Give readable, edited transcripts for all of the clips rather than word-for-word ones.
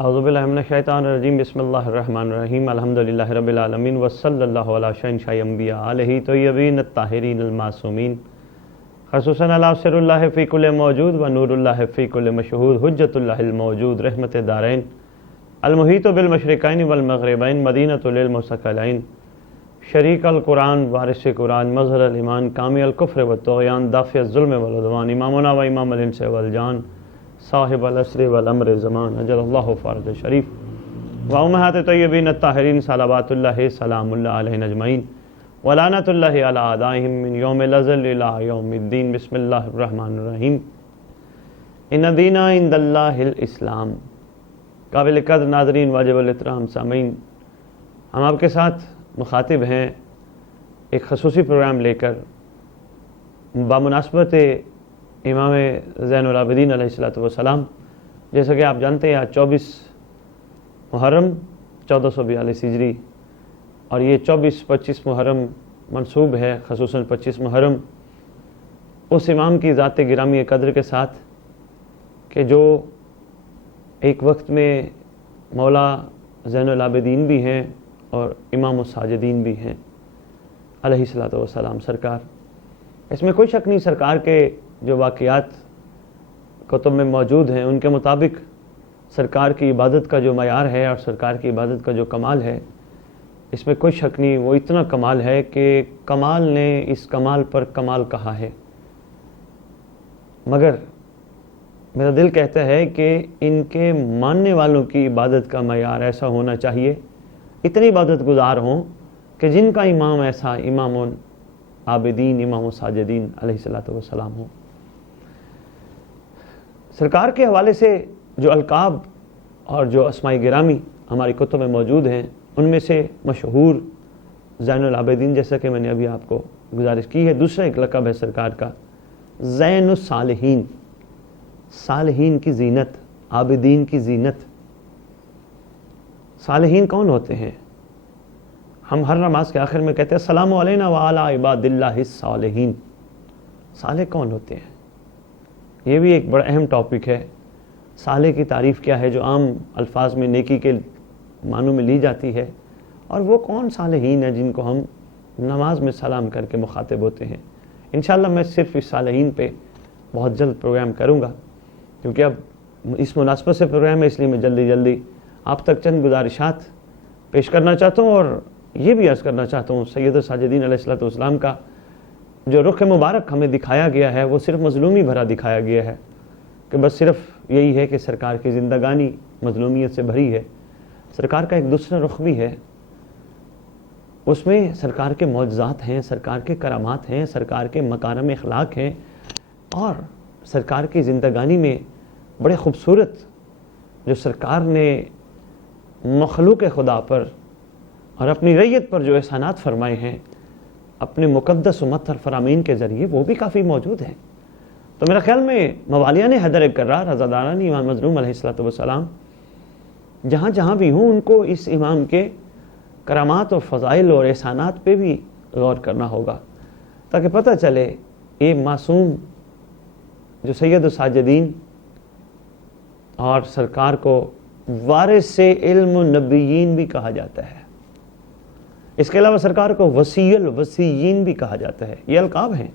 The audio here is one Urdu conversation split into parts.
اعوذ باللہ من الشیطان الرجیم بسم اللہ الرحمن الرحیم الحمدللہ رب العالمین وصلی اللہ علی شہنشاہ انبیاء علیہ طیبین الطاہرین المعصومین خصوصاً علی سر اللہ فی کل موجود و نور اللہ فی کل مشہود حجت اللہ الموجود رحمت دارین المحیط بالمشرقین والمغربین مدینۃ للمثقلین شریک القرآن وارث قرآن مظہر الایمان کامی الکفر والطغیان دافع الظلم والعدوان امامنا و امام الانس والجان صاحب العصر والامر زمان اجل اللہ فارج شریف و امہات طیبین الطاہرین صلوات اللہ سلام اللہ علیہ اجمعین ولعنت اللہ علی اعدائہم من یوم الازل الى یوم الدین بسم اللہ الرحمن الرحیم ان دین عند اللہ الاسلام۔ قابل قدر ناظرین واجب الاحترام سامعین، ہم آپ کے ساتھ مخاطب ہیں ایک خصوصی پروگرام لے کر بمناسبت امام زین العابدین علیہ السلام۔ جیسا کہ آپ جانتے ہیں آج 24 محرم 1442 ہجری اور یہ 24-25 محرم منسوب ہے، خصوصاً 25 محرم اس امام کی ذات گرامی قدر کے ساتھ کہ جو ایک وقت میں مولا زین العابدین بھی ہیں اور امام الساجدین بھی ہیں علیہ السلام سرکار۔ اس میں کوئی شک نہیں، سرکار کے جو واقعات کتب میں موجود ہیں ان کے مطابق سرکار کی عبادت کا جو معیار ہے اور سرکار کی عبادت کا جو کمال ہے، اس میں کوئی شک نہیں، وہ اتنا کمال ہے کہ کمال نے اس کمال پر کمال کہا ہے۔ مگر میرا دل کہتا ہے کہ ان کے ماننے والوں کی عبادت کا معیار ایسا ہونا چاہیے، اتنی عبادت گزار ہوں کہ جن کا امام ایسا امام عابدین امام الساجدین علیہ السلام ہو۔ سرکار کے حوالے سے جو القاب اور جو اسماء گرامی ہماری کتب میں موجود ہیں ان میں سے مشہور زین العابدین، جیسا کہ میں نے ابھی آپ کو گزارش کی ہے، دوسرا ایک لقب ہے سرکار کا زین الصالحین، صالحین کی زینت، عابدین کی زینت۔ صالحین کون ہوتے ہیں؟ ہم ہر نماز کے آخر میں کہتے ہیں السلام علینا وعلی عباد اللہ الصالحین۔ صالح کون ہوتے ہیں؟ یہ بھی ایک بڑا اہم ٹاپک ہے۔ صالح کی تعریف کیا ہے جو عام الفاظ میں نیکی کے معنوں میں لی جاتی ہے، اور وہ کون صالحین ہیں جن کو ہم نماز میں سلام کر کے مخاطب ہوتے ہیں؟ انشاءاللہ میں صرف اس صالحین پہ بہت جلد پروگرام کروں گا، کیونکہ اب اس مناسبت سے پروگرام ہے، اس لیے میں جلدی آپ تک چند گزارشات پیش کرنا چاہتا ہوں، اور یہ بھی عرض کرنا چاہتا ہوں سید الساجدین علیہ السلام کا جو رخ مبارک ہمیں دکھایا گیا ہے وہ صرف مظلومی بھرا دکھایا گیا ہے، کہ بس صرف یہی ہے کہ سرکار کی زندگانی مظلومیت سے بھری ہے۔ سرکار کا ایک دوسرا رخ بھی ہے، اس میں سرکار کے معجزات ہیں، سرکار کے کرامات ہیں، سرکار کے مکارم اخلاق ہیں، اور سرکار کی زندگانی میں بڑے خوبصورت جو سرکار نے مخلوق خدا پر اور اپنی رعیت پر جو احسانات فرمائے ہیں اپنے مقدس و مطہر فرامین کے ذریعے، وہ بھی کافی موجود ہیں۔ تو میرا خیال میں موالیان حیدر کرار عزاداران امام مظلوم علیہ السلام جہاں جہاں بھی ہوں ان کو اس امام کے کرامات اور فضائل اور احسانات پہ بھی غور کرنا ہوگا، تاکہ پتہ چلے یہ معصوم جو سید الساجدین اور سرکار کو وارث سے علم النبیین بھی کہا جاتا ہے، اس کے علاوہ سرکار کو وصی الوصیین بھی کہا جاتا ہے، یہ القاب ہیں۔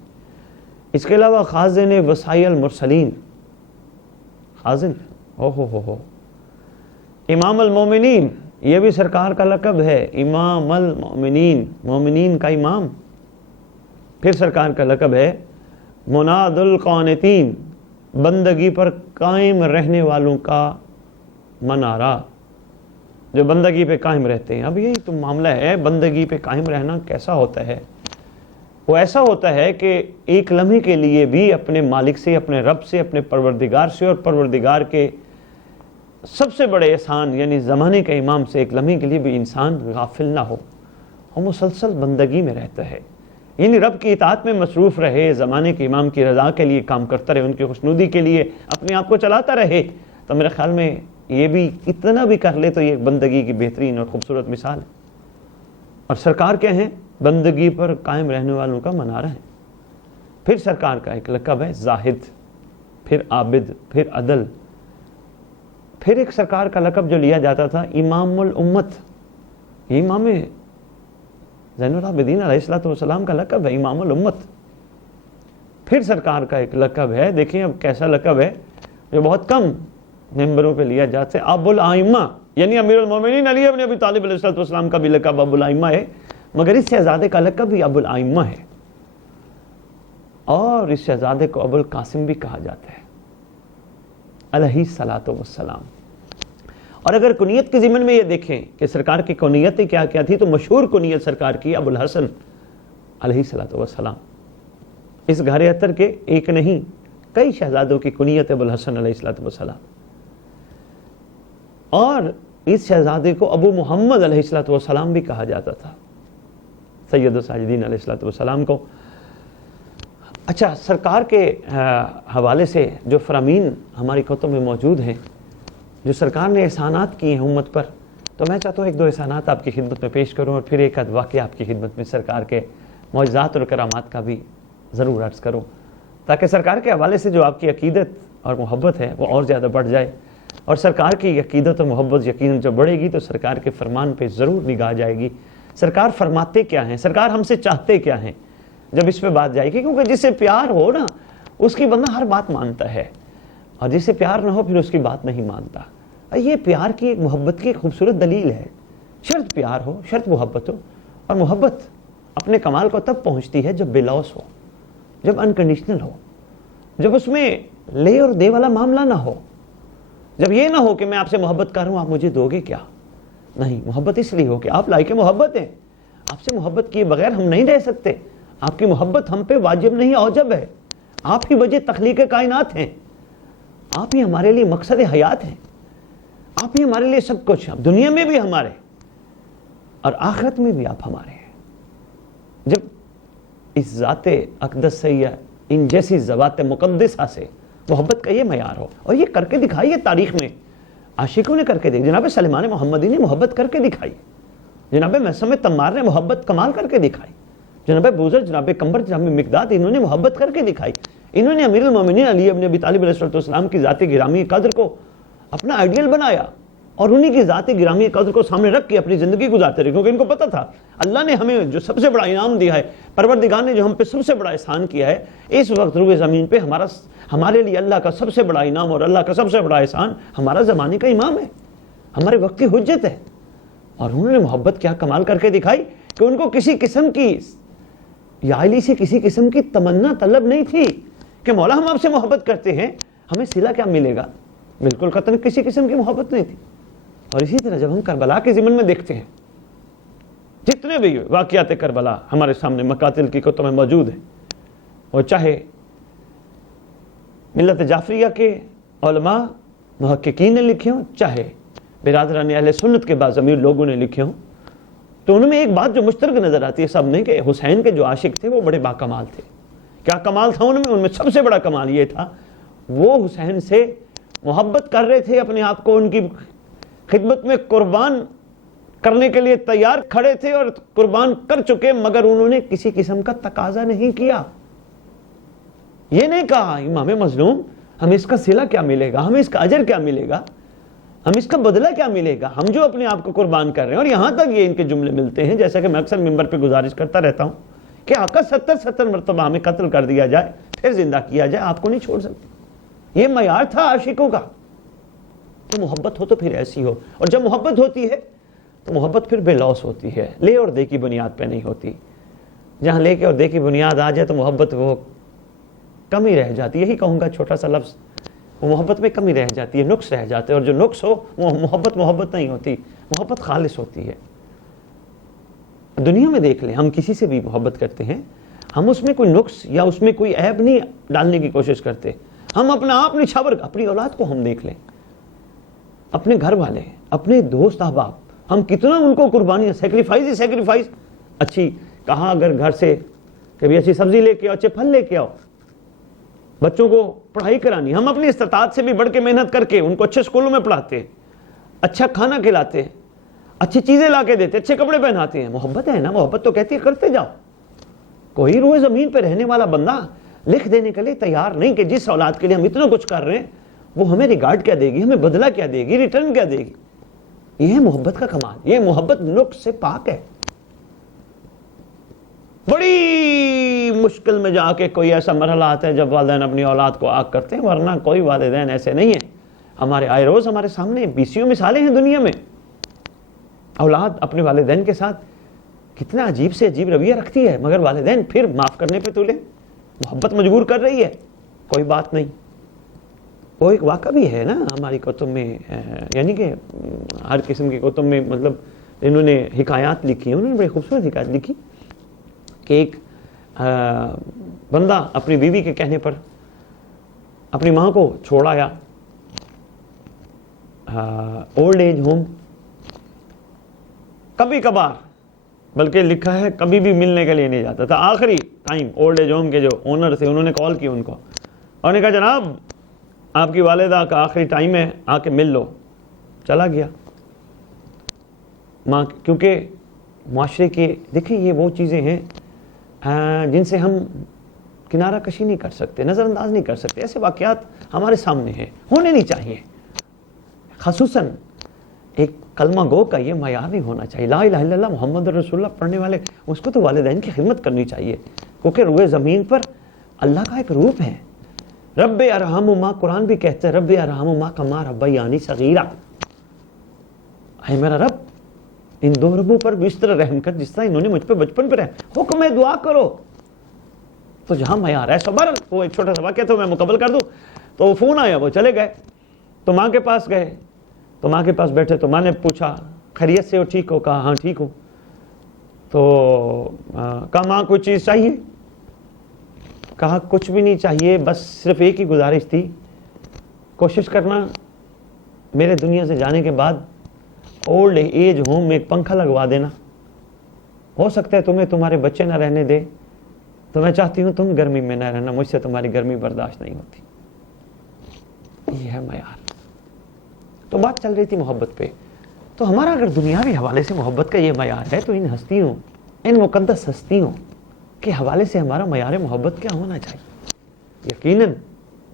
اس کے علاوہ خازن وصائی المرسلین، خازن ہو امام المومنین، یہ بھی سرکار کا لقب ہے، امام المومنین، مومنین کا امام۔ پھر سرکار کا لقب ہے مناد القانتین، بندگی پر قائم رہنے والوں کا منارہ، جو بندگی پہ قائم رہتے ہیں۔ اب یہی تو معاملہ ہے، بندگی پہ قائم رہنا کیسا ہوتا ہے؟ وہ ایسا ہوتا ہے کہ ایک لمحے کے لیے بھی اپنے مالک سے، اپنے رب سے، اپنے پروردگار سے اور پروردگار کے سب سے بڑے احسان یعنی زمانے کے امام سے ایک لمحے کے لیے بھی انسان غافل نہ ہو، وہ مسلسل بندگی میں رہتا ہے، یعنی رب کی اطاعت میں مصروف رہے، زمانے کے امام کی رضا کے لیے کام کرتا رہے، ان کی خوشنودی کے لیے اپنے آپ کو چلاتا رہے۔ تو میرے خیال میں یہ بھی اتنا بھی کر لے تو یہ بندگی کی بہترین اور خوبصورت مثال ہے۔ اور سرکار کیا ہیں؟ بندگی پر قائم رہنے والوں کا منارہ ہے۔ پھر سرکار کا ایک لقب ہے زاہد، پھر عابد، پھر عدل، پھر ایک سرکار کا لقب جو لیا جاتا تھا امام الامت، یہ امام زین العابدین علیہ السلام کا لقب ہے امام الامت۔ پھر سرکار کا ایک لقب ہے، دیکھیں اب کیسا لقب ہے جو بہت کم ممبروں پہ لیا جاتا ہے، ابو الائمہ، یعنی امیر المومنین علی بن ابی طالب علیہ السلام کا بھی لقب ابو الائمہ ہے، مگر اس شہزادے کا لقب بھی ابو الائمہ ہے، اور اس شہزادے کو ابو القاسم بھی کہا جاتا ہے علیہ الصلوۃ والسلام۔ اور اگر کنیت کے ضمن میں یہ دیکھیں کہ سرکار کی کنیتیں کیا کیا تھی، تو مشہور کنیت سرکار کی ابو الحسن علیہ الصلوۃ والسلام۔ اس گھر عطر کے ایک نہیں کئی شہزادوں کی کنیت ابو الحسن علیہ الصلوۃ والسلام، اور اس شہزادے کو ابو محمد علیہ الصلوۃ والسلام بھی کہا جاتا تھا، سید الساجدین علیہ الصلوۃ والسلام کو۔ اچھا، سرکار کے حوالے سے جو فرامین ہماری کتب میں موجود ہیں، جو سرکار نے احسانات کیے ہیں امت پر، تو میں چاہتا ہوں ایک دو احسانات آپ کی خدمت میں پیش کروں، اور پھر ایک آدھ واقعہ آپ کی خدمت میں سرکار کے معجزات اور کرامات کا بھی ضرور عرض کروں، تاکہ سرکار کے حوالے سے جو آپ کی عقیدت اور محبت ہے وہ اور زیادہ بڑھ جائے، اور سرکار کی عقیدت اور محبت یقیناً جب بڑھے گی تو سرکار کے فرمان پہ ضرور نگاہ جائے گی، سرکار فرماتے کیا ہیں، سرکار ہم سے چاہتے کیا ہیں، جب اس پہ بات جائے گی، کیونکہ جس سے پیار ہو نا اس کی بندہ ہر بات مانتا ہے، اور جس سے پیار نہ ہو پھر اس کی بات نہیں مانتا۔ یہ پیار کی ایک محبت کی خوبصورت دلیل ہے، شرط پیار ہو، شرط محبت ہو، اور محبت اپنے کمال کو تب پہنچتی ہے جب بے لوث ہو، جب انکنڈیشنل ہو، جب اس میں لے اور دے والا معاملہ نہ ہو، جب یہ نہ ہو کہ میں آپ سے محبت کر رہا ہوں آپ مجھے دو گے کیا، نہیں، محبت اس لیے ہو کہ آپ لائق محبت ہیں، آپ سے محبت کیے بغیر ہم نہیں رہ سکتے، آپ کی محبت ہم پہ واجب نہیں اوجب ہے، آپ کی وجہ تخلیق کائنات ہیں، آپ ہی ہمارے لیے مقصد حیات ہیں، آپ ہی ہمارے لیے سب کچھ ہیں، دنیا میں بھی ہمارے اور آخرت میں بھی آپ ہمارے ہیں۔ جب اس ذات اقدس سے یا ان جیسی ذوات مقدسہ سے محبت کا یہ معیار ہو، اور یہ کر کے دکھائی ہے تاریخ میں، عاشقوں نے کر کے دکھائی، جناب سلیمان محمدی نے محبت کر کے دکھائی، جناب مسعود تمار نے محبت کمال کر کے دکھائی، جناب بوزر، جناب قمبر، جناب مقداد، انہوں نے محبت کر کے دکھائی، انہوں نے امیر المومنین علی بن ابی طالب علیہ السلام کی ذات گرامی قدر کو اپنا آئیڈیل بنایا، اور انہی کی ذات گرامی قدر کو سامنے رکھ کے اپنی زندگی گزارتے رہے، کیونکہ ان کو پتا تھا اللہ نے ہمیں جو سب سے بڑا انعام دیا ہے، پروردگار نے جو ہم پہ سب سے بڑا احسان کیا ہے، اس وقت روئے زمین پہ ہمارے لیے اللہ کا سب سے بڑا انعام اور اللہ کا سب سے بڑا احسان ہمارا زمانے کا امام ہے، ہمارے وقت کی حجت ہے۔ اور انہوں نے محبت کیا کمال کر کے دکھائی کہ ان کو کسی قسم کی یا علی سے کسی قسم کی تمنا طلب نہیں تھی کہ مولا ہم آپ سے محبت کرتے ہیں، ہمیں صلہ کیا ملے گا، بالکل قطعاً کسی قسم کی محبت نہیں تھی۔ اور اسی طرح جب ہم کربلا کے ضمن میں دیکھتے ہیں، جتنے بھی واقعات کربلا ہمارے سامنے مقاتل کی کتب میں موجود ہیں، اور چاہے ملت جعفریہ کے علماء محققین نے لکھے ہوں، چاہے برادران اہل سنت کے بعض امیر لوگوں نے لکھے ہوں، تو ان میں ایک بات جو مشترک نظر آتی ہے سب نے، کہ حسین کے جو عاشق تھے وہ بڑے باکمال تھے۔ کیا کمال تھا ان میں سب سے بڑا کمال یہ تھا وہ حسین سے محبت کر رہے تھے، اپنے آپ کو ان کی خدمت میں قربان کرنے کے لیے تیار کھڑے تھے اور قربان کر چکے، مگر انہوں نے کسی قسم کا تقاضا نہیں کیا، یہ نہیں کہا امام مظلوم ہمیں اس کا صلہ کیا ملے گا، ہمیں اس کا اجر کیا ملے گا، ہم اس کا بدلہ کیا ملے گا، ہم جو اپنے آپ کو قربان کر رہے ہیں۔ اور یہاں تک یہ ان کے جملے ملتے ہیں، جیسا کہ میں اکثر ممبر پہ گزارش کرتا رہتا ہوں کہ آقا 70 مرتبہ ہمیں قتل کر دیا جائے پھر زندہ کیا جائے، آپ کو نہیں چھوڑ سکتے، یہ معیار تھا عاشقوں کا۔ تو محبت ہو تو پھر ایسی ہو، اور جب محبت ہوتی ہے تو محبت پھر بے لوث ہوتی ہے، لے اور دے کی بنیاد پہ نہیں ہوتی۔ جہاں لے کے اور دے کی بنیاد آ جائے تو محبت وہ کمی رہ جاتی، یہی کہوں گا چھوٹا سا لفظ، وہ محبت میں کمی رہ جاتی ہے، نقص رہ جاتے ہیں، اور جو نقص ہو وہ محبت نہیں ہوتی، محبت خالص ہوتی ہے۔ دنیا میں دیکھ لیں، ہم کسی سے بھی محبت کرتے ہیں، ہم اس میں کوئی نقص یا اس میں کوئی عیب نہیں ڈالنے کی کوشش کرتے، ہم اپنا آپ نچھاور، اپنی اولاد کو ہم دیکھ لیں، اپنے گھر والے، اپنے دوست احباب، ہم کتنا ان کو قربانیاں، سیکریفائز، اچھی کہاں اگر گھر سے کبھی اچھی سبزی لے کے آؤ، اچھے پھل لے کے آؤ، بچوں کو پڑھائی کرانی، ہم اپنی استطاعت سے بھی بڑھ کے محنت کر کے ان کو اچھے اسکولوں میں پڑھاتے ہیں، اچھا کھانا کھلاتے ہیں، اچھی چیزیں لا کے دیتے، اچھے کپڑے پہناتے ہیں۔ محبت ہے نا، محبت تو کہتی ہے کرتے جاؤ۔ کوئی روئے زمین پہ رہنے والا بندہ لکھ دینے کے لیے تیار نہیں کہ جس اولاد کے لیے ہم اتنا کچھ کر رہے ہیں وہ ہمیں ریگارڈ کیا دے گی, ہمیں بدلہ کیا دے گی, ریٹرن کیا دے گی. یہ ہے محبت کا کمال, یہ محبت نقص سے پاک ہے. بڑی مشکل میں جا کے کوئی ایسا مرحلہ آتا ہے جب والدین اپنی اولاد کو آگ کرتے ہیں, ورنہ کوئی والدین ایسے نہیں ہیں. ہمارے آئے روز ہمارے سامنے بیسیوں مثالیں ہیں دنیا میں. اولاد اپنے والدین کے ساتھ کتنا عجیب سے عجیب رویہ رکھتی ہے, مگر والدین پھر معاف کرنے پہ تلے. محبت مجبور کر رہی ہے, کوئی بات نہیں. وہ ایک واقعہ بھی ہے نا ہماری کتب میں, یعنی کہ ہر قسم کی کتب میں, مطلب انہوں نے حکایات لکھی ہیں, انہوں نے بڑی خوبصورت حکایت لکھی کہ ایک بندہ اپنی بیوی کے کہنے پر اپنی ماں کو چھوڑ آیا اولڈ ایج ہوم. کبھی کبھار, بلکہ لکھا ہے کبھی بھی ملنے کے لیے نہیں جاتا تھا. آخری ٹائم اولڈ ایج ہوم کے جو اونر تھے انہوں نے کال کی ان کو اور نے کہا جناب آپ کی والدہ کا آخری ٹائم ہے, آ کے مل لو. چلا گیا. ماں, کیونکہ معاشرے کے دیکھیں یہ وہ چیزیں ہیں جن سے ہم کنارہ کشی نہیں کر سکتے, نظر انداز نہیں کر سکتے. ایسے واقعات ہمارے سامنے ہیں, ہونے نہیں چاہیے. خصوصاً ایک کلمہ گو کا یہ معیار نہیں ہونا چاہیے. لا الہ الا اللہ محمد رسول اللہ پڑھنے والے, اس کو تو والدین کی خدمت کرنی چاہیے, کیونکہ روئے زمین پر اللہ کا ایک روپ ہے. رب ارحمہما, قرآن بھی کہتا ہے رب ارحمہما کما ربیانی صغیرا. اے میرا رب ان دو ربوں پر بھی اس طرح رحم کر جس طرح انہوں نے مجھ پہ بچپن پہ رحم. حکم ہے دعا کرو, تو جہاں معیار ہے. صبر, وہ ایک چھوٹا سا واقعہ تو میں مکمل کر دوں. تو فون آیا, وہ چلے گئے, تو ماں کے پاس گئے, تو ماں کے پاس بیٹھے, تو ماں نے پوچھا خیریت سے ہو, ٹھیک ہو؟ کہا ہاں ٹھیک ہوں. تو کہا ماں کوئی چیز چاہیے؟ کہا کچھ بھی نہیں چاہیے, بس صرف ایک ہی گزارش تھی, کوشش کرنا میرے دنیا سے جانے کے بعد اولڈ ایج ہوم میں ایک پنکھا لگوا دینا. ہو سکتا ہے تمہیں تمہارے بچے نہ رہنے دے, تو میں چاہتی ہوں تم گرمی میں نہ رہنا, مجھ سے تمہاری گرمی برداشت نہیں ہوتی. یہ ہے معیار. تو بات چل رہی تھی محبت پہ. تو ہمارا اگر دنیاوی حوالے سے محبت کا یہ معیار ہے, تو ان ہستیوں, ان مقدس ہستیوں کے حوالے سے ہمارا معیار محبت کیا ہونا چاہیے؟ یقیناً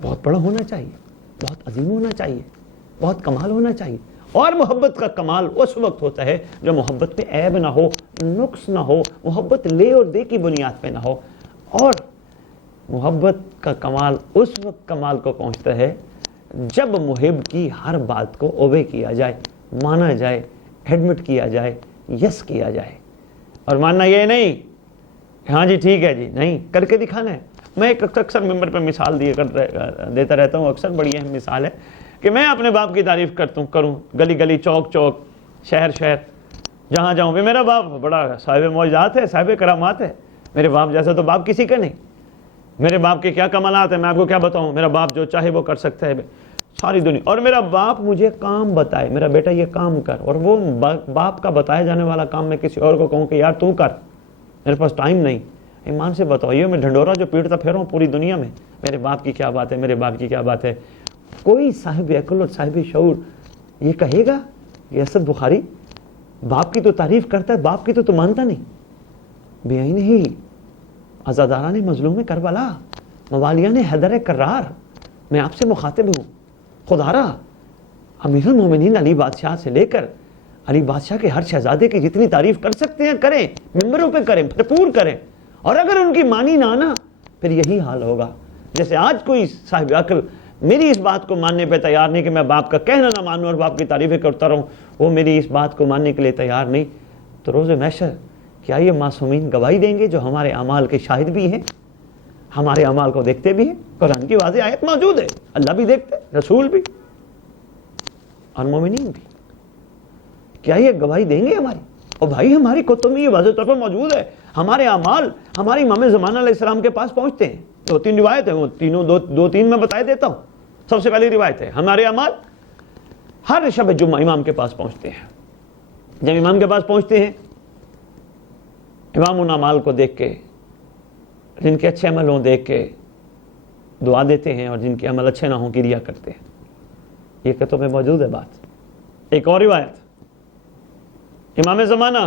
بہت بڑا ہونا چاہیے, بہت عظیم ہونا چاہیے, بہت کمال ہونا چاہیے. اور محبت کا کمال اس وقت ہوتا ہے جو محبت پہ عیب نہ ہو, نقص نہ ہو, محبت لے اور دے کی بنیاد پہ نہ ہو. اور محبت کا کمال اس وقت کمال کو پہنچتا ہے جب محب کی ہر بات کو اوبے کیا جائے, مانا جائے, ایڈمٹ کیا جائے, یس کیا جائے. اور ماننا یہ نہیں ہاں جی ٹھیک ہے جی, نہیں, کر کے دکھانا ہے. میں ایک اکثر ممبر پہ مثال دیتا رہتا ہوں, اکثر بڑی اہم مثال ہے کہ میں اپنے باپ کی تعریف کروں, گلی گلی, چوک چوک, شہر شہر, جہاں جاؤں بھی میرا باپ بڑا صاحب معجزات ہے, صاحب کرامات ہے. میرے باپ جیسا تو باپ کسی کا نہیں. میرے باپ کے کیا کمالات ہیں میں آپ کو کیا بتاؤں. میرا باپ جو چاہے وہ کر سکتا ہے ساری دنیا. اور میرا باپ مجھے کام بتائے, میرا بیٹا یہ کام کر, اور وہ باپ کا بتایا جانے والا کام میں کسی اور کو کہوں کہ یار تو کر, میرے پاس ٹائم نہیں. ایمان سے بتائیے میں ڈھنڈورا جو پیٹتا پھروں پوری دنیا میں, میرے باپ کی کیا بات ہے, میرے باپ کی کیا بات ہے. کوئی صاحب عقل اور صاحب شعور یہ کہے گا, یہ اسد بخاری باپ کی تو تعریف کرتا ہے, باپ کی تو مانتا نہیں. بے آئی نہیں, عزاداران مظلوم کربلا, موالیان حیدر کرار, میں آپ سے مخاطب ہوں. خدا را امیر المومنین علی بادشاہ سے لے کر علی بادشاہ کے ہر شہزادے کی جتنی تعریف کر سکتے ہیں کریں, ممبروں پہ کریں, بھرپور کریں. اور اگر ان کی مانی نہ آنا پھر یہی حال ہوگا. جیسے آج کوئی صاحب عقل میری اس بات کو ماننے پہ تیار نہیں کہ میں باپ کا کہنا نہ مانوں اور باپ کی تعریفیں کرتا رہوں, وہ میری اس بات کو ماننے کے لیے تیار نہیں, تو روز محشر کیا یہ معصومین گواہی دیں گے جو ہمارے اعمال کے شاہد بھی ہیں, ہمارے اعمال کو دیکھتے بھی ہیں؟ قرآن کی واضح آیت موجود ہے, اللہ بھی دیکھتے, رسول بھی اور مومنین بھی. کیا یہ گواہی دیں گے ہماری؟ اور بھائی ہماری کتب میں یہ واضح طور پر موجود ہے. ہمارے اعمال ہمارے امام زمانہ علیہ السلام کے پاس پہنچتے ہیں. 2-3 روایت ہیں, وہ تینوں دو تین میں بتا دیتا ہوں. سب سے پہلی روایت ہے ہمارے اعمال ہر شب جمعہ امام کے پاس پہنچتے ہیں. جب امام کے پاس پہنچتے ہیں, امام ان اعمال کو دیکھ کے, جن کے اچھے عمل ہوں دیکھ کے دعا دیتے ہیں, اور جن کے عمل اچھے نہ ہوں کریا کرتے ہیں. یہ کتب میں موجود ہے بات. ایک اور روایت, امام زمانہ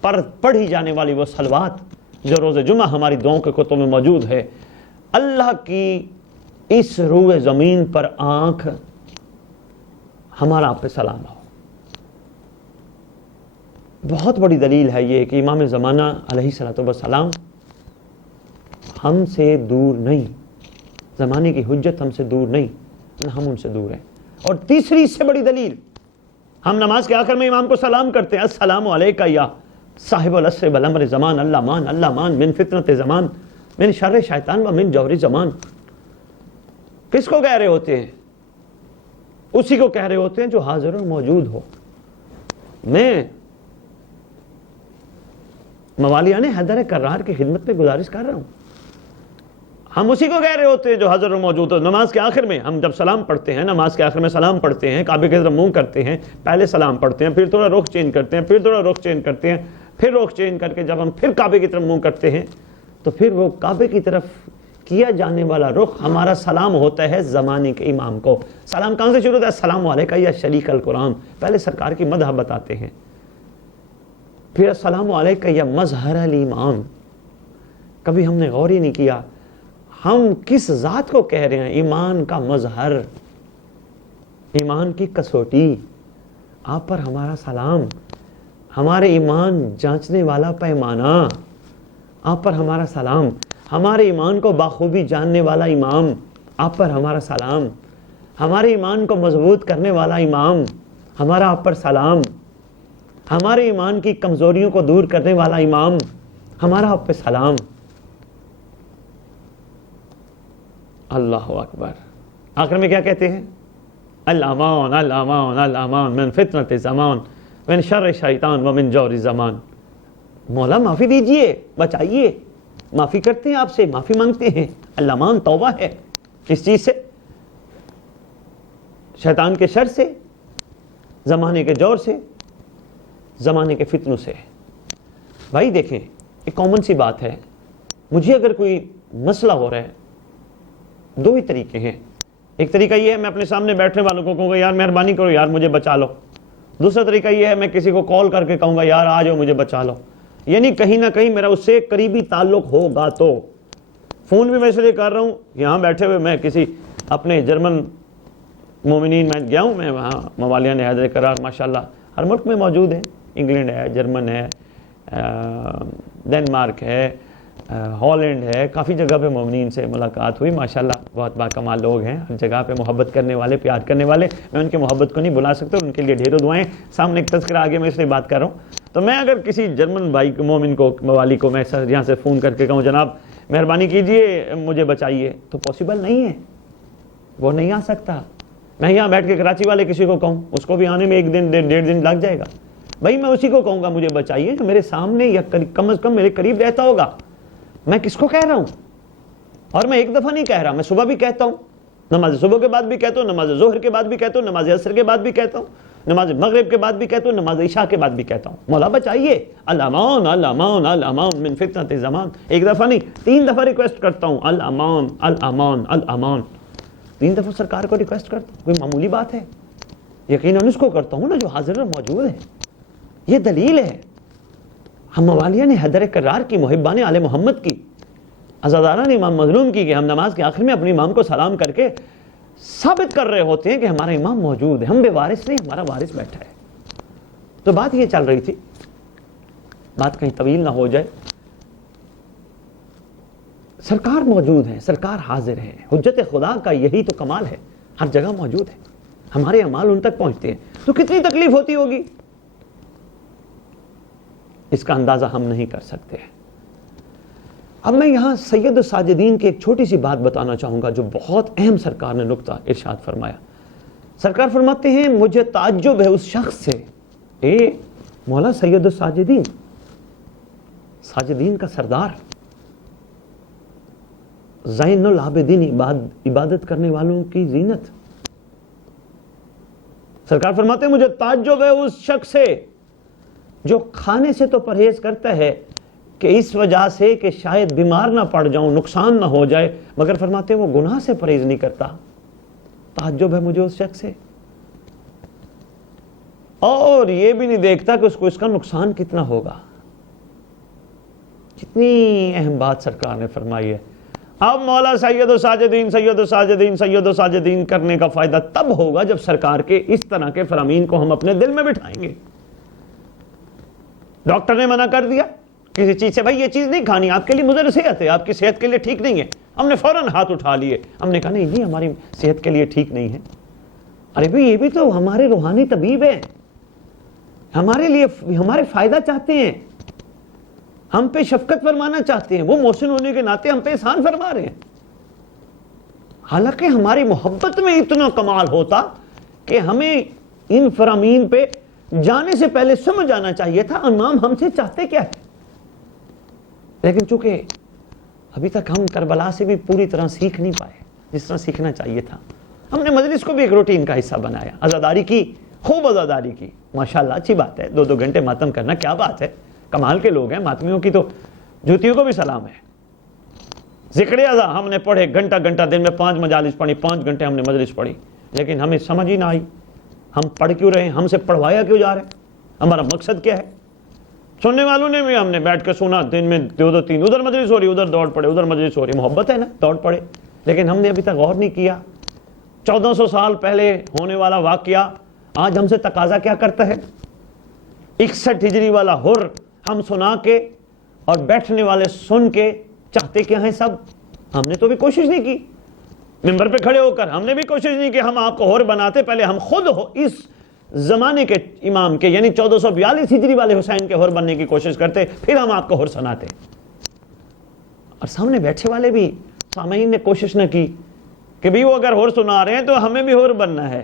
پر پڑھی جانے والی وہ صلوات جو روز جمعہ ہماری دعاؤں کے کتب میں موجود ہے, اللہ کی اس روئے زمین پر آنکھ ہمارا آپ پہ سلام ہو۔ بہت بڑی دلیل ہے یہ کہ امام زمانہ علیہ الصلوۃ والسلام ہم سے دور نہیں، زمانے کی حجت ہم سے دور نہیں، ہم ان سے دور ہیں۔ اور تیسری اس سے بڑی دلیل، ہم نماز کے آخر میں امام کو سلام کرتے ہیں، السلام علیکہ یا صاحب العصر والامر زمان، اللہ مان اللہ مان، من فتنۃ زمان، من شر شیطان و من جور زمان۔ کس کو کہہ رہے ہوتے ہیں؟ اسی کو کہہ رہے ہوتے ہیں جو حاضر و موجود ہو۔ میں موالیان حیدر کرار کی خدمت میں گزارش کر رہا ہوں، ہم اسی کو کہہ رہے ہوتے ہیں جو حاضر و موجود ہو۔ نماز کے آخر میں ہم جب سلام پڑھتے ہیں، نماز کے آخر میں سلام پڑھتے ہیں، کعبے کی طرف منہ کرتے ہیں، پہلے سلام پڑھتے ہیں، پھر تھوڑا رخ چینج کرتے ہیں، پھر تھوڑا رخ چینج کرتے ہیں، پھر رخ چینج کر کے جب ہم پھر کعبے کی طرف منہ کرتے ہیں تو پھر وہ کعبے کی طرف کیا جانے والا رخ ہمارا سلام ہوتا ہے زمانے کے امام کو۔ سلام کہاں سے شروع ہوتا ہے؟ السلام علیکہ یا شریک القرآن، پہلے سرکار کی مدح بتاتے ہیں، پھر السلام علیکہ یا مظہر الایمان۔ کبھی ہم نے غور ہی نہیں کیا ہم کس ذات کو کہہ رہے ہیں؟ ایمان کا مظہر، ایمان کی کسوٹی، آپ پر ہمارا سلام، ہمارے ایمان جانچنے والا پیمانہ، آپ پر ہمارا سلام، ہمارے ایمان کو باخوبی جاننے والا امام، آپ پر ہمارا سلام، ہمارے ایمان کو مضبوط کرنے والا امام، ہمارا آپ پر سلام، ہمارے ایمان کی کمزوریوں کو دور کرنے والا امام، ہمارا آپ پہ سلام۔ اللہ اکبر۔ آخر میں کیا کہتے ہیں؟ الامان الامان الامان من فتنۃ زمان من شر شیطان و من جور زمان۔ مولا معافی دیجئے، بچائیے، معافی کرتے ہیں آپ سے، معافی مانگتے ہیں۔ الامان توبہ ہے، کس چیز سے؟ شیطان کے شر سے، زمانے کے جور سے، زمانے کے فتنوں سے۔ بھائی دیکھیں، ایک کامن سی بات ہے، مجھے اگر کوئی مسئلہ ہو رہا ہے، دو ہی طریقے ہیں۔ ایک طریقہ یہ ہے میں اپنے سامنے بیٹھنے والوں کو کہوں گا یار مہربانی کرو یار مجھے بچا لو۔ دوسرا طریقہ یہ ہے میں کسی کو کال کر کے کہوں گا یار آ جاؤ مجھے بچا لو۔ یعنی کہیں نہ کہیں میرا اس سے قریبی تعلق ہوگا۔ تو فون بھی میں اس لیے کر رہا ہوں، یہاں بیٹھے ہوئے میں کسی اپنے جرمن مومنین میں گیا ہوں، میں وہاں موالیان حیدر کرار ماشاءاللہ ہر ملک میں موجود ہیں، انگلینڈ ہے، جرمن ہے، ڈنمارک ہے، ہالینڈ ہے، کافی جگہ پہ مومنین سے ملاقات ہوئی ماشاءاللہ، بہت باکمال لوگ ہیں، ہر جگہ پہ محبت کرنے والے، پیار کرنے والے۔ میں ان کی محبت کو نہیں بلا سکتا، ان کے لیے ڈھیروں دعائیں۔ سامنے ایک تذکرہ آگے میں اس لیے بات کر رہا ہوں۔ تو میں اگر کسی جرمن بھائی کو، مومن کو، موالی کو میں یہاں سے فون کر کے کہوں جناب مہربانی کیجئے مجھے بچائیے، تو پاسبل نہیں ہے، وہ نہیں آ سکتا۔ میں یہاں بیٹھ کے کراچی والے کسی کو کہوں، اس کو بھی آنے میں ایک دن 1.5 دن لگ جائے گا۔ بھائی میں اسی کو کہوں گا مجھے بچائیے جو میرے سامنے یا کم از کم میرے قریب رہتا ہوگا۔ میں کس کو کہہ رہا ہوں؟ اور میں ایک دفعہ نہیں کہہ رہا، میں صبح بھی کہتا ہوں، نماز صبح کے بعد بھی کہتا ہوں، نماز ظہر کے بعد بھی کہتا ہوں، نماز عصر کے بعد بھی کہتا ہوں، نماز مغرب کے بعد بھی کہتا ہوں، نماز عشاء کے بعد بھی کہتا ہوں، مولا بچائیے، الامان الامان الامان من فتنۃ زمان۔ ایک دفعہ نہیں 3 دفعہ ریکویسٹ کرتا ہوں، الامان الامان الامان، 3 دفعہ سرکار کو ریکویسٹ کرتا ہوں۔ کوئی معمولی بات ہے؟ یقیناً اس کو کرتا ہوں نا جو حاضر و موجود ہے۔ یہ دلیل ہے۔ ہم موالیان حیدر کرار کی، محبان آل محمد کی، عزاداران امام مظلوم کی، کہ ہم نماز کے آخر میں اپنے امام کو سلام کر کے ثابت کر رہے ہوتے ہیں کہ ہمارا امام موجود ہے، ہم بے وارث نہیں، ہمارا وارث بیٹھا ہے۔ تو بات یہ چل رہی تھی، بات کہیں طویل نہ ہو جائے۔ سرکار موجود ہیں، سرکار حاضر ہیں، حجت خدا کا یہی تو کمال ہے، ہر جگہ موجود ہے، ہمارے اعمال ان تک پہنچتے ہیں، تو کتنی تکلیف ہوتی ہوگی اس کا اندازہ ہم نہیں کر سکتے۔ اب میں یہاں سید الساجدین کی ایک چھوٹی سی بات بتانا چاہوں گا جو بہت اہم سرکار نے نقطہ ارشاد فرمایا۔ سرکار فرماتے ہیں مجھے تعجب ہے اس شخص سے، اے مولا سید الساجدین، ساجدین کا سردار، زین العابدین، عبادت کرنے والوں کی زینت۔ سرکار فرماتے ہیں مجھے تعجب ہے اس شخص سے جو کھانے سے تو پرہیز کرتا ہے کہ اس وجہ سے کہ شاید بیمار نہ پڑ جاؤں، نقصان نہ ہو جائے، مگر فرماتے ہیں وہ گناہ سے پرہیز نہیں کرتا۔ تعجب ہے مجھے اس شخص سے، اور یہ بھی نہیں دیکھتا کہ اس کو اس کا نقصان کتنا ہوگا۔ کتنی اہم بات سرکار نے فرمائی ہے۔ اب مولا سید و ساجدین کرنے کا فائدہ تب ہوگا جب سرکار کے اس طرح کے فرامین کو ہم اپنے دل میں بٹھائیں گے. ڈاکٹر نے منع کر دیا کسی چیز سے، بھائی یہ چیز نہیں کھانی، آپ کے لیے مضر صحت ہے، آپ کی صحت کے لیے ٹھیک نہیں ہے. ہم نے فوراً ہاتھ اٹھا لیے، ہم نے کہا نہیں جی ہماری صحت کے لیے ٹھیک نہیں ہے. ارے بھائی یہ بھی تو ہمارے روحانی طبیب ہیں، ہمارے لیے ہمارے فائدہ چاہتے ہیں، ہم پہ شفقت فرمانا چاہتے ہیں، وہ محسن ہونے کے ناطے ہم پہ احسان فرما رہے ہیں. حالانکہ ہماری محبت میں اتنا کمال ہوتا کہ ہمیں ان فرامین پہ جانے سے پہلے سمجھ آنا چاہیے تھا امام ہم سے چاہتے کیا ہے. لیکن چونکہ ابھی تک ہم کربلا سے بھی پوری طرح سیکھ نہیں پائے جس طرح سیکھنا چاہیے تھا. ہم نے مجلس کو بھی ایک روٹین کا حصہ بنایا، عزاداری کی، خوب عزاداری کی، ماشاءاللہ اچھی بات ہے. 2 گھنٹے ماتم کرنا کیا بات ہے، کمال کے لوگ ہیں. ماتمیوں کی تو جوتیوں کو بھی سلام ہے. ذکر اعضا ہم نے پڑھے گھنٹہ دن میں 5 مجالس پڑھی، 5 گھنٹے ہم نے مجلس پڑھی، لیکن ہمیں سمجھ ہی نہ آئی ہم پڑھ کیوں رہے ہیں، ہم سے پڑھوایا کیوں جا رہے ہیں، ہمارا مقصد کیا ہے. سننے والوں نے بھی ہم نے بیٹھ کے سنا، دن میں 2 3 ادھر مجلس ہو رہی، ادھر دوڑ پڑے، ادھر مجلس ہو رہی. محبت ہے نا، دوڑ پڑے. لیکن ہم نے ابھی تک غور نہیں کیا 1400 سال پہلے ہونے والا واقعہ آج ہم سے تقاضا کیا کرتا ہے. 61 ہجری والا ہر ہم سنا کے اور بیٹھنے والے سن کے چاہتے کیا ہیں سب. ہم نے تو بھی کوشش نہیں کی، ممبر پہ کھڑے ہو کر ہم نے بھی کوشش نہیں کی ہم آپ کو ہر بناتے. پہلے ہم خود اس زمانے کے امام کے یعنی 1442 ہجری والے حسین کے ہر بننے کی کوشش کرتے، پھر ہم آپ کو ہر سناتے. اور سامنے بیٹھے والے بھی سامعین نے کوشش نہ کی کہ بھی وہ اگر ہور سنا رہے ہیں تو ہمیں بھی ہور بننا ہے.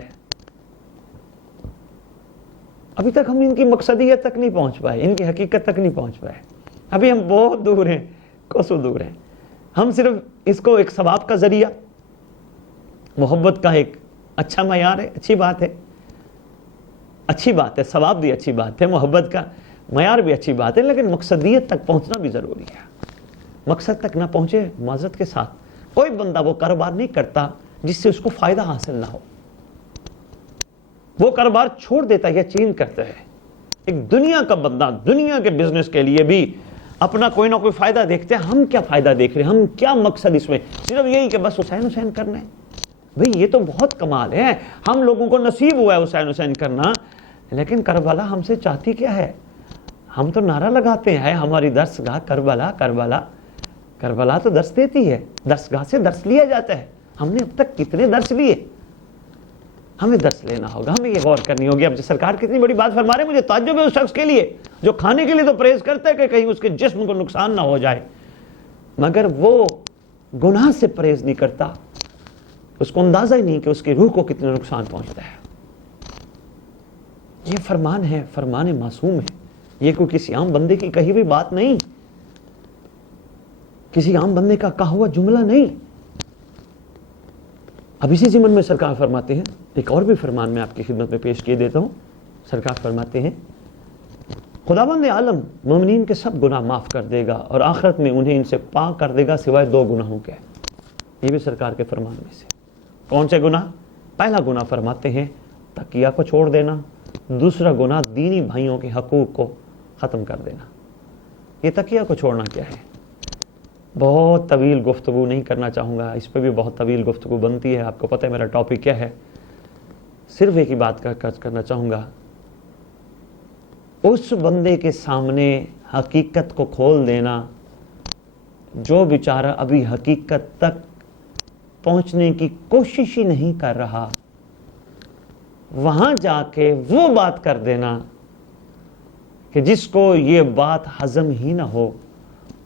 ابھی تک ہم ان کی مقصدیت تک نہیں پہنچ پائے، ان کی حقیقت تک نہیں پہنچ پائے. ابھی ہم بہت دور ہیں، کوسوں دور ہیں. ہم صرف اس کو ایک ثواب کا ذریعہ، محبت کا ایک اچھا معیار ہے، اچھی بات ہے، اچھی بات ہے، ثواب بھی اچھی بات ہے، محبت کا معیار بھی اچھی بات ہے، لیکن مقصدیت تک پہنچنا بھی ضروری ہے. مقصد تک نہ پہنچے معذرت کے ساتھ کوئی بندہ وہ کاروبار نہیں کرتا جس سے اس کو فائدہ حاصل نہ ہو. وہ کاروبار چھوڑ دیتا ہے یا چینج کرتا ہے. ایک دنیا کا بندہ دنیا کے بزنس کے لیے بھی اپنا کوئی نہ کوئی فائدہ دیکھتے ہیں. ہم کیا فائدہ دیکھ رہے ہیں، ہم کیا مقصد اس میں، صرف یہی کہ بس حسین کرنا ہے. بھئی یہ تو بہت کمال ہے، ہم لوگوں کو نصیب ہوا ہے حسین کرنا، لیکن کربلا ہم سے چاہتی کیا ہے. ہم تو نعرہ لگاتے ہیں ہماری درسگاہ کربلا کربلا. کربلا تو درس دیتی ہے، درسگاہ سے درس لیا جاتا ہے. ہم نے اب تک کتنے درس لیے، ہمیں درس لینا ہوگا، ہمیں یہ غور کرنی ہوگی. اب سرکار کتنی بڑی بات فرما رہے ہیں، مجھے تعجب ہے اس شخص کے لیے جو کھانے کے لیے تو پرہیز کرتا ہے کہ کہیں اس کے جسم کو نقصان نہ ہو جائے، مگر وہ گناہ سے پرہیز نہیں کرتا. اس کو اندازہ ہی نہیں کہ اس کی روح کو کتنا نقصان پہنچتا ہے. یہ فرمان ہے، فرمان معصوم ہے. یہ کوئی کسی عام بندے کی کہی ہوئی بات نہیں، کسی عام بندے کا کہا ہوا جملہ نہیں. اب اسی ضمن میں سرکار فرماتے ہیں، ایک اور بھی فرمان میں آپ کی خدمت میں پیش کیے دیتا ہوں. سرکار فرماتے ہیں خداوند عالم مومنین کے سب گناہ معاف کر دے گا اور آخرت میں انہیں ان سے پاک کر دے گا سوائے 2 گناہوں کے. یہ بھی سرکار کے فرمان میں سے. کون سے گناہ؟ پہلا گناہ فرماتے ہیں تقیہ کو چھوڑ دینا، دوسرا گناہ دینی بھائیوں کے حقوق کو ختم کر دینا. یہ تقیہ کو چھوڑنا کیا ہے؟ بہت طویل گفتگو نہیں کرنا چاہوں گا، اس پہ بھی بہت طویل گفتگو بنتی ہے. آپ کو پتہ ہے میرا ٹاپک کیا ہے. صرف ایک ہی بات کرنا چاہوں گا، اس بندے کے سامنے حقیقت کو کھول دینا جو بیچارہ ابھی حقیقت تک پہنچنے کی کوشش ہی نہیں کر رہا، وہاں جا کے وہ بات کر دینا کہ جس کو یہ بات ہضم ہی نہ ہو،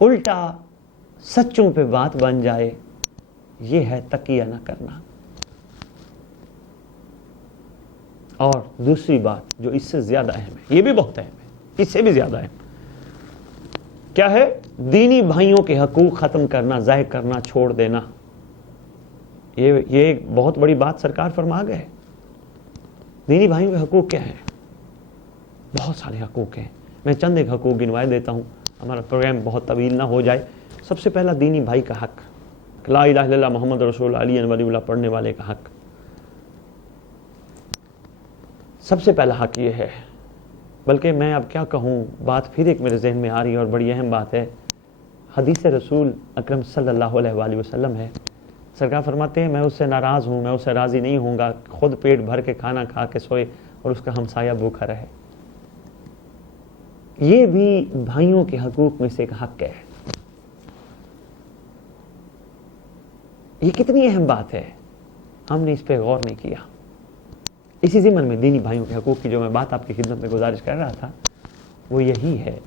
الٹا سچوں پہ بات بن جائے. یہ ہے تقیہ نہ کرنا. اور دوسری بات جو اس سے زیادہ اہم ہے، یہ بھی بہت اہم ہے، اس سے بھی زیادہ اہم کیا ہے؟ دینی بھائیوں کے حقوق ختم کرنا، ضائع کرنا، چھوڑ دینا. یہ ایک بہت بڑی بات سرکار فرما گئے. دینی بھائیوں کے حقوق کیا ہیں؟ بہت سارے حقوق ہیں. میں چند ایک حقوق گنوائے دیتا ہوں، ہمارا پروگرام بہت طویل نہ ہو جائے. سب سے پہلا دینی بھائی کا حق، لا الہ الا اللہ محمد رسول علی ولی اللہ پڑھنے والے کا حق. سب سے پہلا حق یہ ہے، بلکہ میں اب کیا کہوں، بات پھر ایک میرے ذہن میں آ رہی ہے اور بڑی اہم بات ہے. حدیث رسول اکرم صلی اللہ علیہ وآلہ وسلم ہے، سرکار فرماتے ہیں میں اس سے ناراض ہوں، میں اس سے راضی نہیں ہوں گا خود پیٹ بھر کے کھانا کھا کے سوئے اور اس کا ہمسایہ بھوکا رہے۔ یہ بھی بھائیوں کے حقوق میں سے ایک حق ہے۔ یہ کتنی اہم بات ہے، ہم نے اس پہ غور نہیں کیا۔ اسی ضمن میں دینی بھائیوں کے حقوق کی جو میں بات آپ کی خدمت میں گزارش کر رہا تھا وہ یہی ہے۔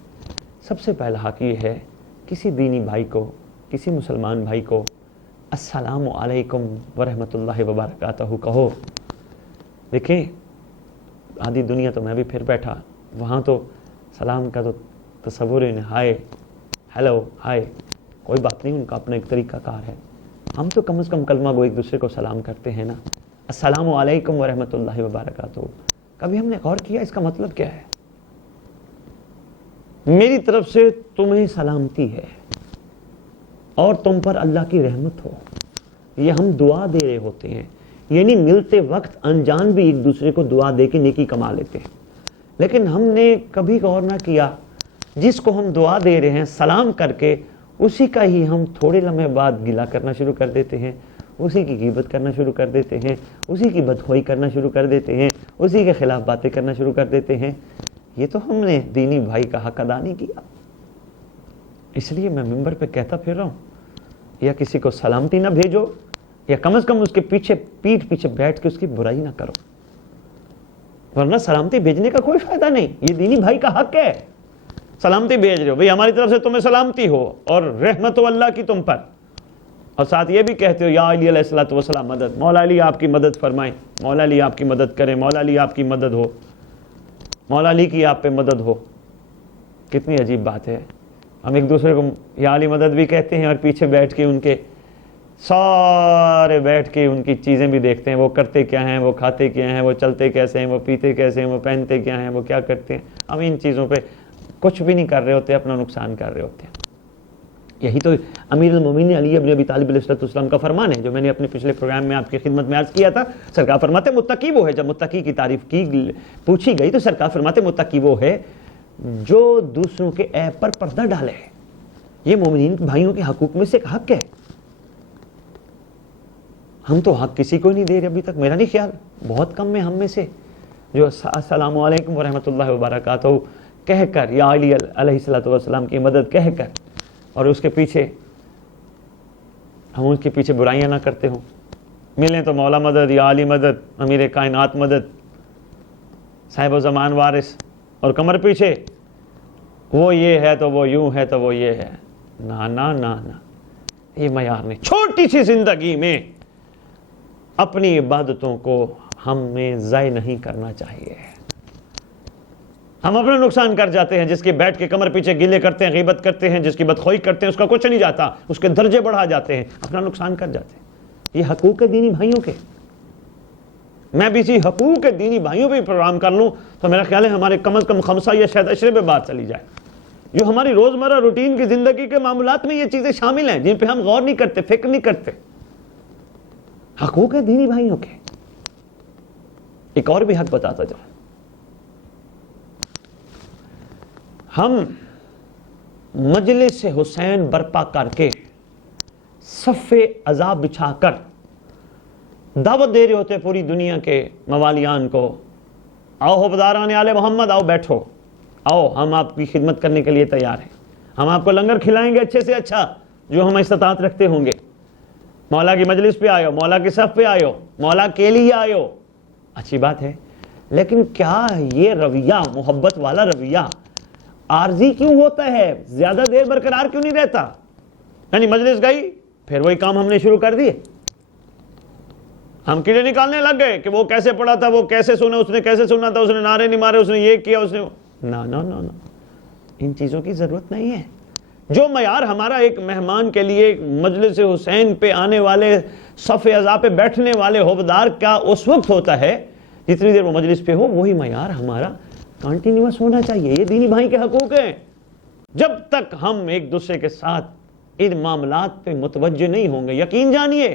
سب سے پہلا حق یہ ہے کسی دینی بھائی کو، کسی مسلمان بھائی کو السلام علیکم ورحمۃ اللہ وبرکاتہ کہو۔ دیکھیں آدھی دنیا تو میں بھی پھر بیٹھا، وہاں تو سلام کا تو تصور ہی نہیں، ہائے ہیلو ہائے، کوئی بات نہیں، ان کا اپنا ایک طریقہ کار ہے۔ ہم تو کم از کم کلمہ گو ایک دوسرے کو سلام کرتے ہیں نا، السلام علیکم ورحمۃ اللہ وبرکاتہ۔ کبھی ہم نے غور کیا اس کا مطلب کیا ہے؟ میری طرف سے تمہیں سلامتی ہے اور تم پر اللہ کی رحمت ہو، یہ ہم دعا دے رہے ہوتے ہیں، یعنی ملتے وقت انجان بھی ایک دوسرے کو دعا دے کے نیکی کما لیتے ہیں۔ لیکن ہم نے کبھی غور نہ کیا جس کو ہم دعا دے رہے ہیں سلام کر کے، اسی کا ہی ہم تھوڑے لمحے بعد گلہ کرنا شروع کر دیتے ہیں، اسی کی غیبت کرنا شروع کر دیتے ہیں، اسی کی بدخواہی کرنا شروع کر دیتے ہیں، اسی کے خلاف باتیں کرنا شروع کر دیتے ہیں۔ یہ تو ہم نے دینی بھائی کا حق ادا نہیں کیا۔ اس لیے میں ممبر پہ کہتا پھر رہا ہوں، یا کسی کو سلامتی نہ بھیجو، یا کم از کم اس کے پیچھے پیٹھ پیچھے بیٹھ کے اس کی برائی نہ کرو، ورنہ سلامتی بھیجنے کا کوئی فائدہ نہیں۔ یہ دینی بھائی کا حق ہے، سلامتی بھیج رہے ہو بھئی ہماری طرف سے تمہیں سلامتی ہو اور رحمت ہو اللہ کی تم پر، اور ساتھ یہ بھی کہتے ہو یا علی علیہ الصلوۃ والسلام مدد، مولا علی آپ کی مدد فرمائیں، مولا علی آپ کی مدد کریں، مولا علی آپ کی مدد ہو، مولا علی کی آپ پہ مدد ہو۔ کتنی عجیب بات ہے، ہم ایک دوسرے کو یا علی مدد بھی کہتے ہیں اور پیچھے بیٹھ کے ان کے سارے بیٹھ کے ان کی چیزیں بھی دیکھتے ہیں، وہ کرتے کیا ہیں، وہ کھاتے کیا ہیں، وہ چلتے کیسے ہیں، وہ پیتے کیسے ہیں، وہ پہنتے کیا ہیں، وہ کیا کرتے ہیں۔ ہم ان چیزوں پہ کچھ بھی نہیں کر رہے ہوتے، اپنا نقصان کر رہے ہوتے ہیں۔ یہی تو امیر المومنین علی بن ابی طالب علیہ السلام کا فرمان ہے جو میں نے اپنے پچھلے پروگرام میں آپ کی خدمت میں عرض کیا تھا۔ سرکار فرماتے متقی وہ ہے، جب متقی کی تعریف کی پوچھی گئی تو سرکار فرماتے متقی وہ ہے جو دوسروں کے عیب پر پردہ ڈالے۔ یہ مومنین بھائیوں کے حقوق میں سے ایک حق ہے۔ ہم تو حق کسی کو نہیں دے رہے ابھی تک، میرا نہیں خیال، بہت کم میں ہم میں سے جو السلام علیکم ورحمۃ اللہ وبرکاتہ کہہ کر یا علی علیہ السلام کی مدد کہہ کر اور اس کے پیچھے ہم اس کے پیچھے برائیاں نہ کرتے ہوں۔ ملیں تو مولا مدد، یا علی مدد، امیر کائنات مدد، صاحب و زمان وارث، اور کمر پیچھے وہ یہ ہے تو وہ یوں ہے تو وہ یہ ہے۔ نا نا نا نا، یہ معیار نہیں۔ چھوٹی سی زندگی میں اپنی عبادتوں کو ہمیں ضائع نہیں کرنا چاہیے۔ ہم اپنا نقصان کر جاتے ہیں، جس کے بیٹھ کے کمر پیچھے گلے کرتے ہیں، غیبت کرتے ہیں، جس کی بدخواہی کرتے ہیں، اس کا کچھ نہیں جاتا، اس کے درجے بڑھا جاتے ہیں، اپنا نقصان کر جاتے ہیں۔ یہ حقوق ہے دینی بھائیوں کے۔ میں بھی اسی حقوق کے دینی بھائیوں پہ پروگرام کر لوں تو میرا خیال ہے ہمارے کم از کم خمسہ یا شاید عشرے پہ بات چلی جائے، جو ہماری روزمرہ روٹین کی زندگی کے معاملات میں یہ چیزیں شامل ہیں جن پہ ہم غور نہیں کرتے، فکر نہیں کرتے۔ حقوق ہے دینی بھائیوں کے۔ ایک اور بھی حق بتاتا جاؤں، ہم مجلس حسین برپا کر کے صف عذاب بچھا کر دعوت دے رہے ہوتے پوری دنیا کے موالیان کو، آؤ حوبداران آل محمد، آؤ بیٹھو، آؤ ہم آپ کی خدمت کرنے کے لیے تیار ہیں، ہم آپ کو لنگر کھلائیں گے اچھے سے اچھا جو ہم استطاعت رکھتے ہوں گے، مولا کی مجلس پہ آئے ہو، مولا کی صف پہ آئے ہو، مولا کے لیے آئے ہو، اچھی بات ہے۔ لیکن کیا یہ رویہ، محبت والا رویہ عارضی کیوں ہوتا ہے؟ زیادہ دیر برقرار کیوں نہیں رہتا؟ یعنی مجلس گئی پھر وہی کام ہم نے شروع کر دیے، ہم کیڑے نکالنے لگ گئے کہ وہ کیسے پڑھا تھا، وہ کیسے سنا، اس نے کیسے سنا تھا، اس نے نعرے نہیں مارے، اس نے یہ کیا، اس نے نا نا نا نا، ان چیزوں کی ضرورت نہیں ہے۔ جو معیار ہمارا ایک مہمان کے لیے مجلس حسین پہ آنے والے، صف عزا پہ بیٹھنے والے حوبدار کا اس وقت ہوتا ہے جتنی دیر وہ مجلس پہ ہو، وہی معیار ہمارا کنٹینیوس ہونا چاہیے۔ یہ دینی بھائی کے حقوق ہیں۔ جب تک ہم ایک دوسرے کے ساتھ ان معاملات پہ متوجہ نہیں ہوں گے، یقین جانیے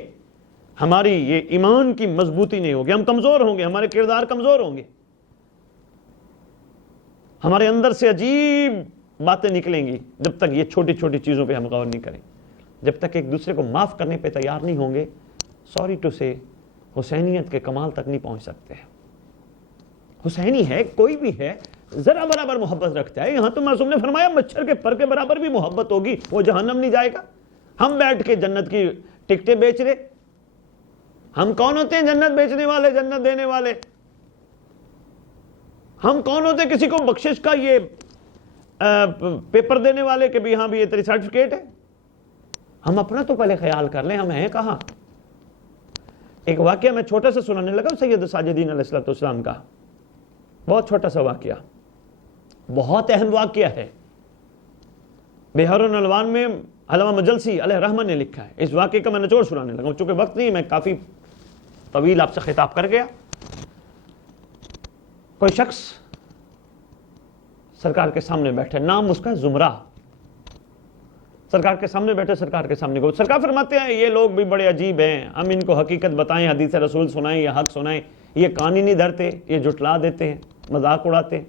ہماری یہ ایمان کی مضبوطی نہیں ہوگی، ہم کمزور ہوں گے، ہمارے کردار کمزور ہوں گے، ہمارے اندر سے عجیب باتیں نکلیں گی جب تک یہ چھوٹی چھوٹی چیزوں پہ ہم غور نہیں کریں، جب تک ایک دوسرے کو معاف کرنے پہ تیار نہیں ہوں گے، سوری ٹو سے حسینیت کے کمال تک نہیں پہنچ سکتے ہیں۔ حسینی ہے، کوئی بھی ہے، ذرا برابر محبت رکھتا ہے۔ یہاں تو معصوم نے فرمایا مچھر کے پر کے برابر بھی محبت ہوگی، وہ جہنم نہیں جائے گا۔ ہم بیٹھ کے جنت کی ٹکٹیں بیچ رہے، ہم کون ہوتے ہیں جنت بیچنے والے، جنت دینے والے؟ ہم کون ہوتے ہیں کسی کو بخشش کا یہ پیپر دینے والے کہ بھی ہاں بھی یہ تیری سرٹیفکیٹ ہے؟ ہم اپنا تو پہلے خیال کر لیں، ہم ہیں کہاں؟ ایک واقعہ میں چھوٹا سا سنانے لگا سید ساجدین علیہ السلام کا، بہت چھوٹا سا واقعہ، بہت اہم واقعہ ہے۔ بحر الانوار میں علامہ مجلسی علیہ رحمہ نے لکھا ہے۔ اس واقعے کا میں نچوڑ سنانے لگا ہوں، چونکہ وقت نہیں، میں کافی طویل آپ سے خطاب کر گیا۔ کوئی شخص سرکار کے سامنے بیٹھے، نام اس کا زمرہ، سرکار کے سامنے بیٹھے، سرکار کے سامنے گو، سرکار فرماتے ہیں یہ لوگ بھی بڑے عجیب ہیں، ہم ان کو حقیقت بتائیں، حدیث رسول سنائیں یا حق سنائیں، یہ کان ہی نہیں دھرتے، یہ جھٹلا دیتے ہیں، مذاق اڑاتے ہیں،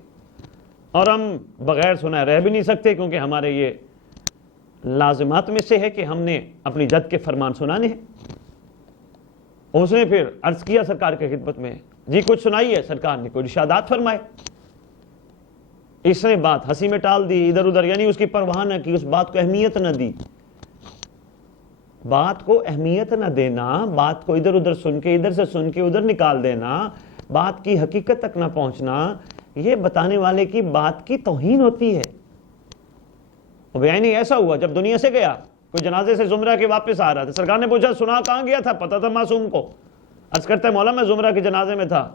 اور ہم بغیر سنائے رہ بھی نہیں سکتے، کیونکہ ہمارے یہ لازمات میں سے ہے کہ ہم نے اپنی جد کے فرمان سنانے ہیں۔ اس نے پھر عرض کیا سرکار کے خدمت میں، جی کچھ سنائیے۔ سرکار نے کوئی ارشادات فرمائے، اس نے بات ہنسی میں ٹال دی، ادھر ادھر، یعنی اس کی پرواہ نہ کی، اس بات کو اہمیت نہ دی۔ بات کو اہمیت نہ دینا، بات کو ادھر ادھر سن کے، ادھر سے سن کے ادھر نکال دینا، بات کی حقیقت تک نہ پہنچنا، یہ بتانے والے کی بات کی توہین ہوتی ہے۔ یعنی ایسا ہوا جب دنیا سے گیا، کوئی جنازے سے زمرہ کے واپس آ رہا تھا، سرکار نے پوچھا سنا کہاں گیا تھا؟ پتا تھا معصوم کو، عرض کرتا ہے مولا میں زمرہ کے جنازے میں تھا۔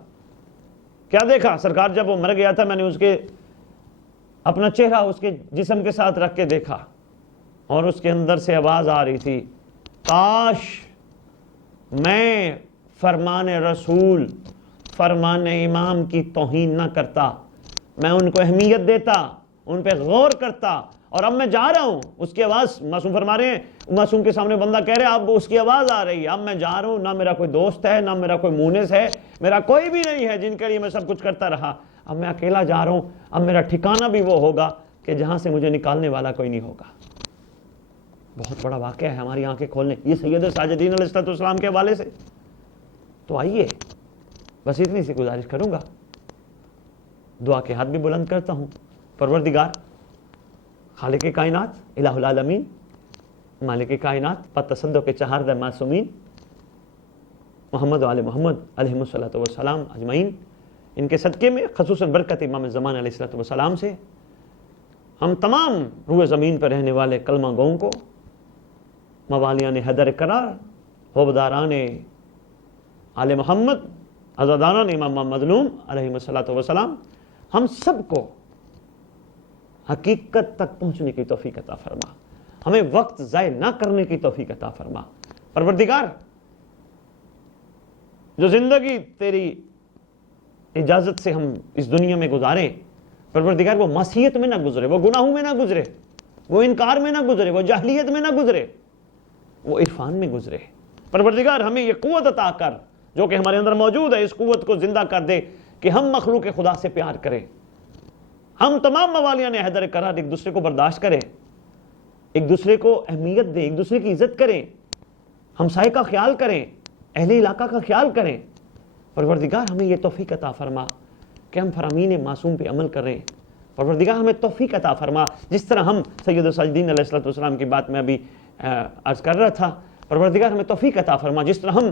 کیا دیکھا؟ سرکار جب وہ مر گیا تھا میں نے اس کے اپنا چہرہ اس کے جسم کے ساتھ رکھ کے دیکھا، اور اس کے اندر سے آواز آ رہی تھی، کاش میں فرمان رسول، فرمان امام کی توہین نہ کرتا، میں ان کو اہمیت دیتا، ان پہ غور کرتا، اور اب میں جا رہا ہوں۔ اس کی آواز، معصوم فرما رہے ہیں، معصوم کے سامنے بندہ کہہ رہے ہیں اب اس کی آواز آ رہی ہے، اب میں جا رہا ہوں، نہ میرا کوئی دوست ہے، نہ میرا کوئی مونس ہے، میرا کوئی بھی نہیں ہے جن کے لیے میں سب کچھ کرتا رہا، اب میں اکیلا جا رہا ہوں، اب میرا ٹھکانہ بھی وہ ہوگا کہ جہاں سے مجھے نکالنے والا کوئی نہیں ہوگا۔ بہت بڑا واقعہ ہے ہماری آنکھیں کھولنے، یہ سید ساجدین علیہ السلام کے حوالے سے۔ تو آئیے، بس اتنی سی گزارش کروں گا، دعا کے ہاتھ بھی بلند کرتا ہوں۔ پروردگار، خالق کائنات، الہ العالمین، مالک کائنات، پتصدق کے چہاردہ معصومین محمد و آل محمد علیہ الصلوۃ والسلام اجمعین، ان کے صدقے میں خصوصاً برکت امام زمان علیہ الصلوۃ والسلام سے ہم تمام روئے زمین پر رہنے والے کلمہ گوؤں کو، موالیان حیدر کرار، حوبداران آل محمد، عزاداران امام مظلوم علیہ الصلوۃ والسلام، ہم سب کو حقیقت تک پہنچنے کی توفیق عطا فرما، ہمیں وقت ضائع نہ کرنے کی توفیق عطا فرما۔ پروردگار، جو زندگی تیری اجازت سے ہم اس دنیا میں گزاریں، پروردگار وہ معصیت میں نہ گزرے، وہ گناہوں میں نہ گزرے، وہ انکار میں نہ گزرے، وہ جاہلیت میں نہ گزرے، وہ عرفان میں گزرے۔ پروردگار ہمیں یہ قوت عطا کر جو کہ ہمارے اندر موجود ہے، اس قوت کو زندہ کر دے کہ ہم مخلوق خدا سے پیار کریں، ہم تمام موالیان حیدر کرار ایک دوسرے کو برداشت کریں، ایک دوسرے کو اہمیت دیں، ایک دوسرے کی عزت کریں، ہمسائے کا خیال کریں، اہل علاقہ کا خیال کریں۔ پروردگار ہمیں یہ توفیق عطا فرما کہ ہم فرامین معصوم پہ عمل کریں۔ پروردگار ہمیں توفیق عطا فرما، جس طرح ہم سید الساجدین علیہ السلام کی بات میں ابھی عرض کر رہا تھا، پروردگار ہمیں توفیق عطا فرما، جس طرح ہم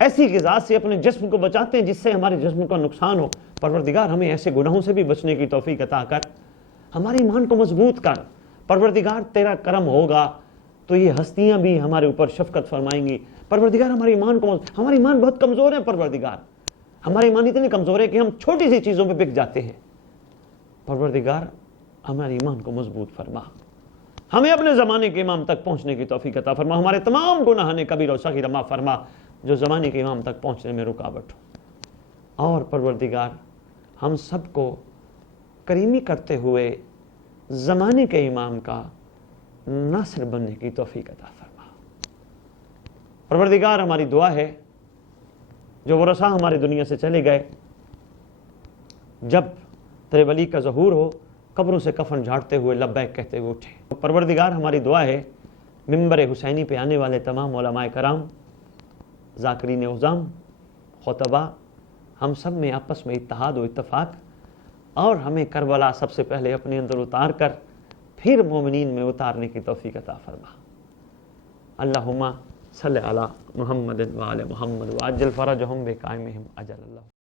ایسی غذا سے اپنے جسم کو بچاتے ہیں جس سے ہمارے جسم کا نقصان ہو، پروردگار ہمیں ایسے گناہوں سے بھی بچنے کی توفیق عطا کر، ہمارے ایمان کو مضبوط کر۔ پروردگار تیرا کرم ہوگا تو یہ ہستیاں بھی ہمارے اوپر شفقت فرمائیں گی۔ پروردگار ہمارے ایمان کو، ہمارے ایمان بہت کمزور ہے، پروردگار ہمارے ایمان اتنے کمزور ہے کہ ہم چھوٹی سی چیزوں پہ بک جاتے ہیں۔ پروردگار ہمارے ایمان کو مضبوط فرما، ہمیں اپنے زمانے کے امام تک پہنچنے کی توفیق عطا فرما، ہمارے تمام گناہوں کبیرہ و صغیرہ معاف فرما جو زمانے کے امام تک پہنچنے میں رکاوٹ ہو۔ اور پروردگار ہم سب کو کریمی کرتے ہوئے زمانے کے امام کا ناصر بننے کی توفیق عطا فرما۔ پروردگار ہماری دعا ہے جو ورثہ ہماری دنیا سے چلے گئے، جب تیرے ولی کا ظہور ہو قبروں سے کفن جھاڑتے ہوئے لبیک کہتے ہوئے اٹھے۔ پروردگار ہماری دعا ہے منبر حسینی پہ آنے والے تمام علماء کرام، ذاکرین عظام، خطبہ، ہم سب میں آپس میں اتحاد و اتفاق، اور ہمیں کربلا سب سے پہلے اپنے اندر اتار کر پھر مومنین میں اتارنے کی توفیق عطا فرما۔ اللہم صلی علی محمد و آل محمد وعجل فرجہم بقائمہم اجل اللہ۔